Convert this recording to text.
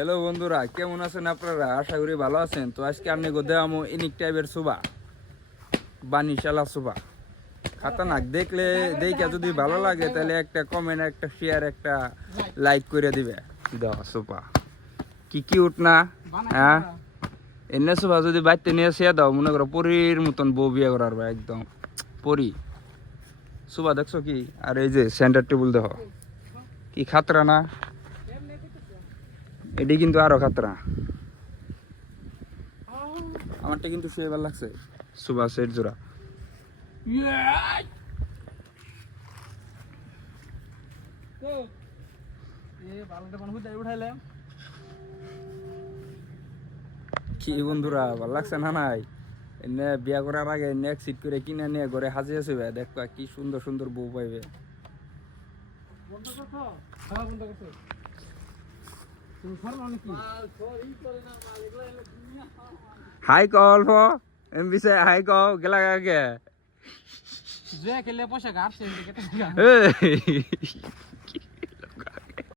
Hello বন্ধুরা, কেমন আছেন আপনারা? আশা করি ভালো আছেন। তো আজকে আপনি গোদে আমো ইনিক টাইপের সুবা বানিশালা সুবা খাতারনাক দেখলে দেখে যদি ভালো লাগে তাহলে একটা কমেন্ট, একটা শেয়ার, একটা লাইক করে দিবে। দাও সুবা কি কিউট না? হ্যাঁ, এনে সুবা যদি বাইতে নিয়ে সে দাও, মনে করো পরীর মতন বউ বিয়ে করার বা একদম পরী সুবা। দেখছো কি? আর এই যে সেন্টার টেবিল দেখো কি খাতরা না? এটি কিন্তু আরো খাতরা। আমারটা কিন্তু শুয়ে ভালো লাগছে। সুবা সেট জোড়া কি বন্ধুরা, ভালো লাগছে না? নাই এনে বিয়া করার আগে নেক্সট সিট করে কিনে নিয়ে ঘরে হাজিয়েছে। দেখবা কি সুন্দর সুন্দর বউ পাইবে। হাই কল্প এমবিসে হাই ক গেলা আগে যে খেলে পয়সা গাড়ছে